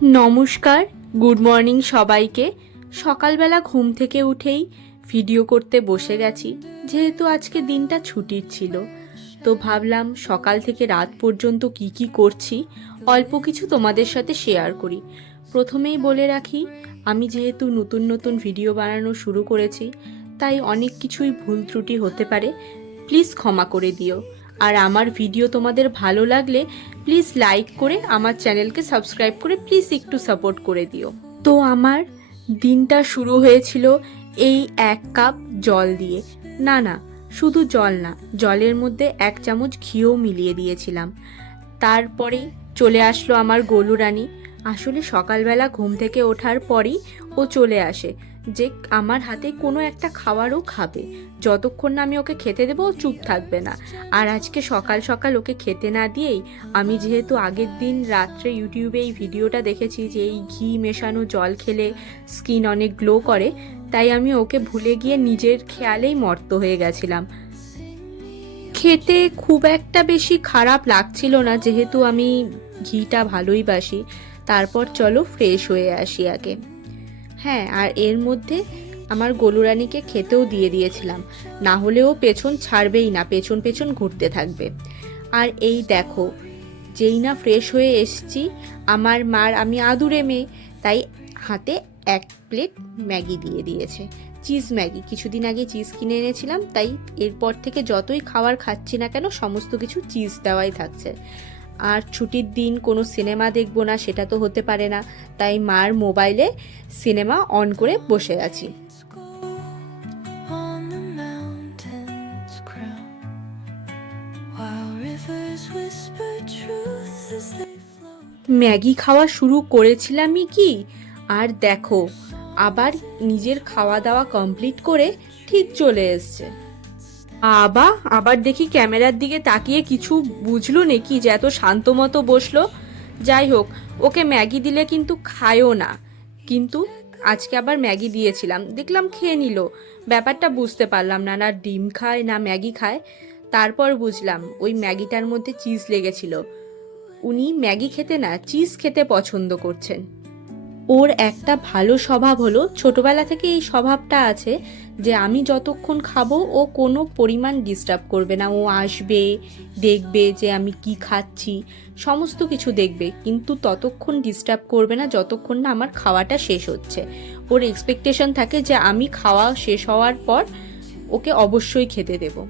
নমস্কার, good morning সবাইকে। সকালবেলা ঘুম থেকে উঠেই ভিডিও করতে বসে গেছি, যেহেতু আজকে দিনটা ছুটির ছিল। তো ভাবলাম সকাল থেকে রাত পর্যন্ত কি করছি অল্প কিছু তোমাদের সাথে শেয়ার করি। প্রথমেই বলে রাখি, আমি যেহেতু নতুন নতুন ভিডিও বানানো শুরু করেছি, তাই অনেক কিছুই ভুল ত্রুটি হতে পারে, প্লিজ ক্ষমা করে দিও। আর আমার ভিডিও তোমাদের ভালো লাগলে প্লিজ লাইক করে আমার চ্যানেলকে সাবস্ক্রাইব করে প্লিজ একটু সাপোর্ট করে দিও। তো আমার দিনটা শুরু হয়েছিল এই 1 কাপ জল দিয়ে। না, শুধু জল না, জলের মধ্যে 1 চামচ ঘিও মিলিয়ে দিয়েছিলাম। তারপরেই চলে আসলো আমার গোলু রানী। আসলে সকালবেলা ঘুম থেকে ওঠার পরই ও চলে আসে যে আমার হাতে কোনো একটা খাবারও খাবে। যতক্ষণ না আমি ওকে খেতে দেবো ও চুপ থাকবে না। আর আজকে সকাল সকাল ওকে খেতে না দিয়েই, আমি যেহেতু আগের দিন রাত্রে ইউটিউবে এই ভিডিওটা দেখেছি যে এই ঘি মেশানো জল খেলে স্কিন অনেক গ্লো করে, তাই আমি ওকে ভুলে গিয়ে নিজের খেয়ালেই মর্ত হয়ে গেছিলাম। খেতে খুব একটা বেশি খারাপ লাগছিল না, যেহেতু আমি ঘিটা ভালোই বাসি। তারপর চলো ফ্রেশ হয়ে আসি আগে। হ্যাঁ, আর এর মধ্যে আমার গোলুরানিকে খেতেও দিয়ে দিয়েছিলাম, না হলেও পেছন ছাড়বেই না, পেছন পেছন ঘুরতে থাকবে। আর এই দেখো, যেই না ফ্রেশ হয়ে এসছি, আমার মার, আমি আদুরে মেয়ে, তাই হাতে 1 প্লেট ম্যাগি দিয়ে দিয়েছে। চিজ ম্যাগি, কিছুদিন আগে চিজ কিনে এনেছিলাম, তাই এরপর থেকে যতই খাবার খাচ্ছি না কেন সমস্ত কিছু চিজ দেওয়াই থাকছে। আর ছুটির দিন কোনো সিনেমা দেখবো না সেটা তো হতে পারে না, তাই মার মোবাইলে সিনেমা অন করে বসে আছি। ম্যাগি খাওয়া শুরু করেছিলামই কি, আর দেখো আবার নিজের খাওয়া দাওয়া কমপ্লিট করে ঠিক চলে এসছে। আবার দেখি ক্যামেরার দিকে তাকিয়ে কিছু বুঝলো নাকি যে এত শান্ত মতো বসলো। যাই হোক, ওকে ম্যাগি দিলে কিন্তু খায়ও না, কিন্তু আজকে আবার ম্যাগি দিয়েছিলাম, দেখলাম খেয়ে নিল। ব্যাপারটা বুঝতে পারলাম না, না ডিম খায় না ম্যাগি খায়। তারপর বুঝলাম ওই ম্যাগিটার মধ্যে চিজ লেগেছিল। উনি ম্যাগি খেতে না, চিজ খেতে পছন্দ করছেন। ওর একটা ভালো স্বভাব হলো, ছোটবেলা থেকে এই স্বভাবটা আছে যে আমি যতক্ষণ খাবো ও কোনো পরিমাণ ডিস্টার্ব করবে না। ও আসবে, দেখবে যে আমি কি খাচ্ছি, সমস্ত কিছু দেখবে, কিন্তু ততক্ষণ ডিস্টার্ব করবে না যতক্ষণ না আমার খাওয়াটা শেষ হচ্ছে। ওর এক্সপেকটেশন থাকে যে আমি খাওয়া শেষ হওয়ার পর ওকে অবশ্যই খেতে দেবো।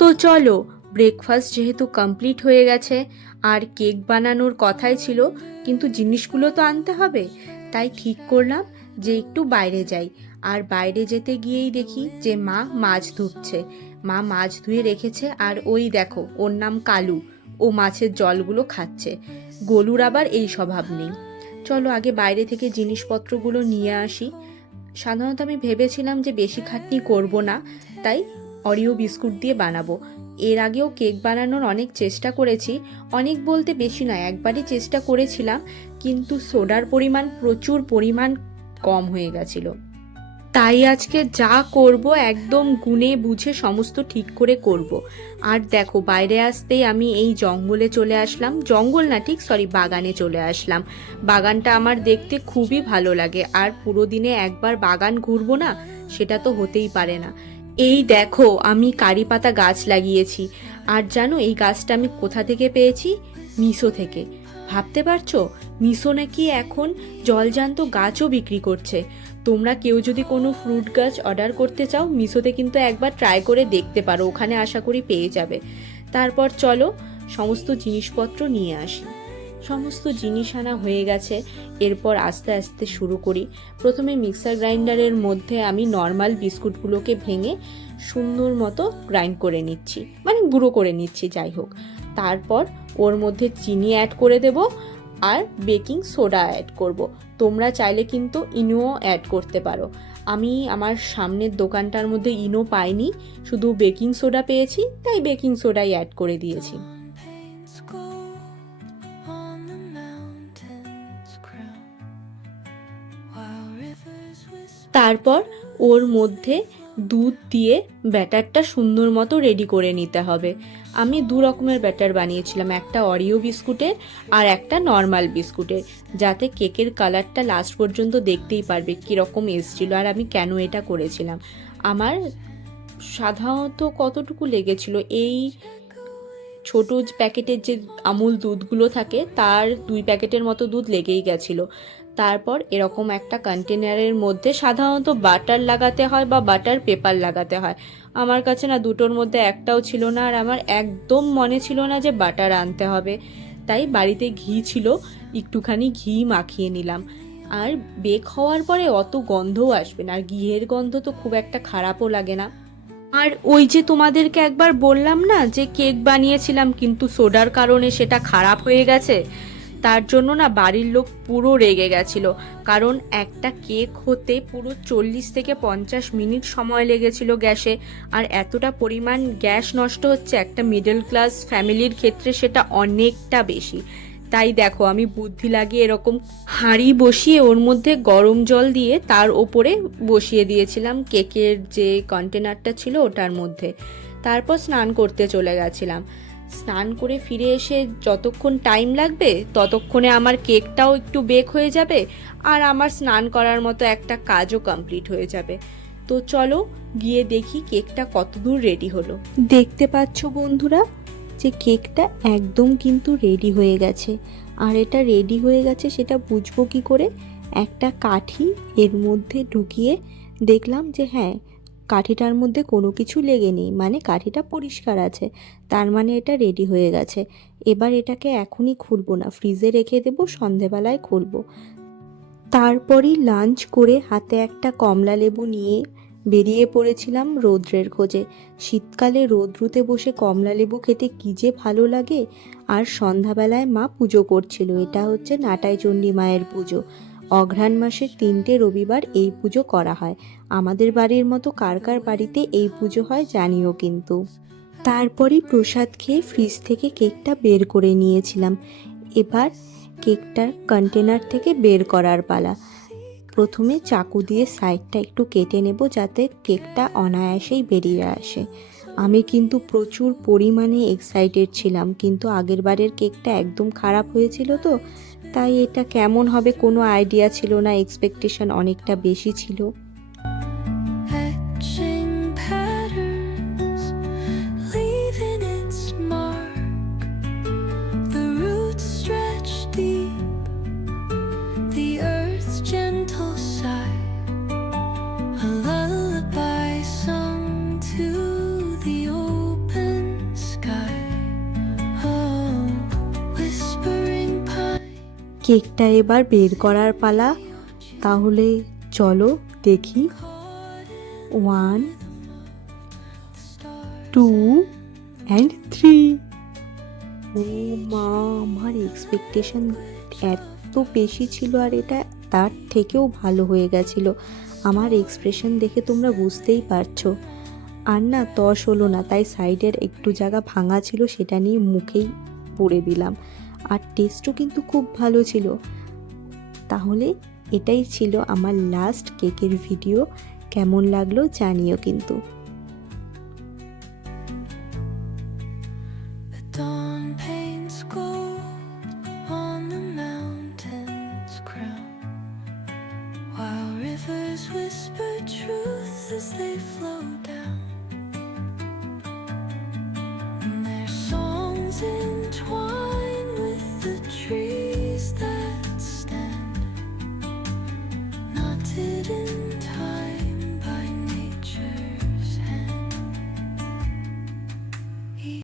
তো চলো, ব্রেকফাস্ট যেহেতু কমপ্লিট হয়ে গেছে, আর কেক বানানোর কথাই ছিল, কিন্তু জিনিসগুলো তো আনতে হবে, তাই ঠিক করলাম যে একটু বাইরে যাই। আর বাইরে যেতে গিয়েই দেখি যে মা মাছ ধুচ্ছে। মা মাছ ধুয়ে রেখেছে, আর ওই দেখো, ওর নাম কালু, ও মাছের জলগুলো খাচ্ছে। গোলুর আবার এই স্বভাব নেই। চলো আগে বাইরে থেকে জিনিসপত্রগুলো নিয়ে আসি। সাধারণত আমি ভেবেছিলাম যে বেশি খাটনি করব না, তাই অরিও বিস্কুট দিয়ে বানাবো। এর আগেও কেক বানানোর অনেক চেষ্টা করেছি, অনেক বলতে বেশি নয়, একবারই চেষ্টা করেছিলাম, কিন্তু সোডার পরিমাণ প্রচুর পরিমাণ কম হয়ে গেছিল। তাই আজকে যা করব একদম গুনে বুঝে সমস্ত ঠিক করে করব। আর দেখো, বাইরে আসতেই আমি এই জঙ্গলে চলে আসলাম, জঙ্গল না ঠিক সরি, বাগানে চলে আসলাম। বাগানটা আমার দেখতে খুবই ভালো লাগে, আর পুরো দিনে একবার বাগান ঘুরবো না সেটা তো হতেই পারে না। এই দেখো, আমি কারি পাতা গাছ লাগিয়েছি, আর জানো এই গাছটা আমি কোথা থেকে পেয়েছি? মিশো থেকে। ভাবতে পারছো, মিশো নাকি এখন জলজান্ত গাছও বিক্রি করছে। তোমরা কেউ যদি কোনো ফ্রুট গাছ অর্ডার করতে চাও, মিশোতে কিন্তু একবার ট্রাই করে দেখতে পারো, ওখানে আশা করি পেয়ে যাবে। তারপর চলো সমস্ত জিনিসপত্র নিয়ে আসি। সমস্ত জিনিস আনা হয়ে গেছে, এরপর আস্তে আস্তে শুরু করি। প্রথমে মিক্সার গ্রাইন্ডারের মধ্যে আমি নর্মাল বিস্কুটগুলোকে ভেঙে সুন্দর মতো গ্রাইন্ড করে নিচ্ছি, মানে গুঁড়ো করে নিচ্ছি যাই হোক। তারপর ওর মধ্যে চিনি অ্যাড করে দেব আর বেকিং সোডা অ্যাড করব। তোমরা চাইলে কিন্তু ইনোও অ্যাড করতে পারো। আমি আমার সামনের দোকানটার মধ্যে ইনো পাইনি, শুধু বেকিং সোডা পেয়েছি, তাই বেকিং সোডাই অ্যাড করে দিয়েছি। তারপর ওর মধ্যে দুধ দিয়ে ব্যাটারটা সুন্দর মতো রেডি করে নিতে হবে। আমি দু রকমের ব্যাটার বানিয়েছিলাম, একটা অরিও বিস্কুটের আর একটা নর্মাল বিস্কুটের, যাতে কেকের কালারটা লাস্ট পর্যন্ত দেখতেই পারবে কীরকম এসেছিল আর আমি কেন এটা করেছিলাম। আমার সাধারণত কতটুকু লেগেছিল, এই ছোট প্যাকেটের যে আমুল দুধগুলো থাকে তার 2 প্যাকেটের মতো দুধ লেগেই গেছিলো। তারপর এরকম একটা কন্টেনারের মধ্যে সাধারণত বাটার লাগাতে হয় বা বাটার পেপার লাগাতে হয়। আমার কাছে না দুটোর মধ্যে একটাও ছিল না, আর আমার একদম মনে ছিল না যে বাটার আনতে হবে, তাই বাড়িতে ঘি ছিল, একটুখানি ঘি মাখিয়ে নিলাম। আর বেক হওয়ার পরে অত গন্ধও আসবে না, আর ঘিয়ের গন্ধ তো খুব একটা খারাপও লাগে না। আর ওই যে তোমাদেরকে একবার বললাম না যে কেক বানিয়েছিলাম কিন্তু সোডার কারণে সেটা খারাপ হয়ে গেছে, তার জন্য না বাড়ির লোক পুরো রেগে গেছিল, কারণ একটা কেক হতে পুরো 40 থেকে 50 মিনিট সময় লেগেছিল গ্যাসে। আর এতটা পরিমাণ গ্যাস নষ্ট হচ্ছে একটা মিডল ক্লাস ফ্যামিলির ক্ষেত্রে, সেটা অনেকটা বেশি। তাই দেখো আমি বুদ্ধি লাগিয়ে এরকম হাঁড়ি বসিয়ে ওর মধ্যে গরম জল দিয়ে তার ওপরে বসিয়ে দিয়েছিলাম কেকের যে কন্টেনারটা ছিল ওটার মধ্যে। তারপর স্নান করতে চলে গেছিলাম। স্নান করে ফিরে এসে যতক্ষণ টাইম লাগবে ততক্ষণে আমার কেকটাও একটু বেক হয়ে যাবে আর আমার স্নান করার মতো একটা কাজও কমপ্লিট হয়ে যাবে। তো চলো গিয়ে দেখি কেকটা কতদূর রেডি হলো। দেখতে পাচ্ছ বন্ধুরা যে কেকটা একদম কিন্তু রেডি হয়ে গেছে। আর এটা রেডি হয়ে গেছে সেটা বুঝবো কি করে, একটা কাঠি এর মধ্যে ঢুকিয়ে দেখলাম যে হ্যাঁ কাঠিটার মধ্যে কোনো কিছু লেগে নেই, মানে কাঠিটা পরিষ্কার আছে, তার মানে এটা রেডি হয়ে গেছে। এবার এটাকে এখনই খুলবো না, ফ্রিজে রেখে দেবো, সন্ধেবেলায় খুলবো। তারপরই লাঞ্চ করে হাতে একটা কমলা লেবু নিয়ে বেরিয়ে পড়েছিলাম রৌদ্রের খোঁজে। শীতকালে রৌদ্রুতে বসে কমলা লেবু খেতে কী যে ভালো লাগে। আর সন্ধ্যাবেলায় মা পুজো করছিল, এটা হচ্ছে নাটাই চণ্ডী মায়ের পুজো। অঘ্রাণ মাসের 3টে রবিবার এই পুজো করা হয়। আমাদের বাড়ির মতো কার কার বাড়িতে এই পুজো হয় জানিও কিন্তু। তারপরই প্রসাদ খেয়ে ফ্রিজ থেকে কেকটা বের করে নিয়েছিলাম। এবার কেকটার কন্টেনার থেকে বের করার পালা। প্রথমে চাকু দিয়ে সাইডটা একটু কেটে নেব যাতে কেকটা অনায়াসেই বেরিয়ে আসে। আমি কিন্তু প্রচুর পরিমাণে এক্সাইটেড ছিলাম, কিন্তু আগের বারের কেকটা একদম খারাপ হয়েছিল, তো তাই এটা কেমন হবে কোনো আইডিয়া ছিল না, এক্সপেকটেশন অনেকটা বেশি ছিল। কেকটা এবার বের করার পালা, তাহলে চলো দেখি। 1 2 and 3। ও মা, আমার এক্সপেকটেশন এত বেশি ছিল আর এটা তার থেকেও ভালো হয়ে গেছিলো। আমার এক্সপ্রেশন দেখে তোমরা বুঝতেই পারছো। আর না তস হলো না, তাই সাইডের একটু জায়গা ভাঙা ছিল সেটা নিয়ে মুখেই পুড়ে দিলাম। আর টেস্টও কিন্তু খুব ভালো ছিল। তাহলে এটাই ছিল আমার লাস্ট কেকের ভিডিও। কেমন লাগলো জানিও কিন্তু।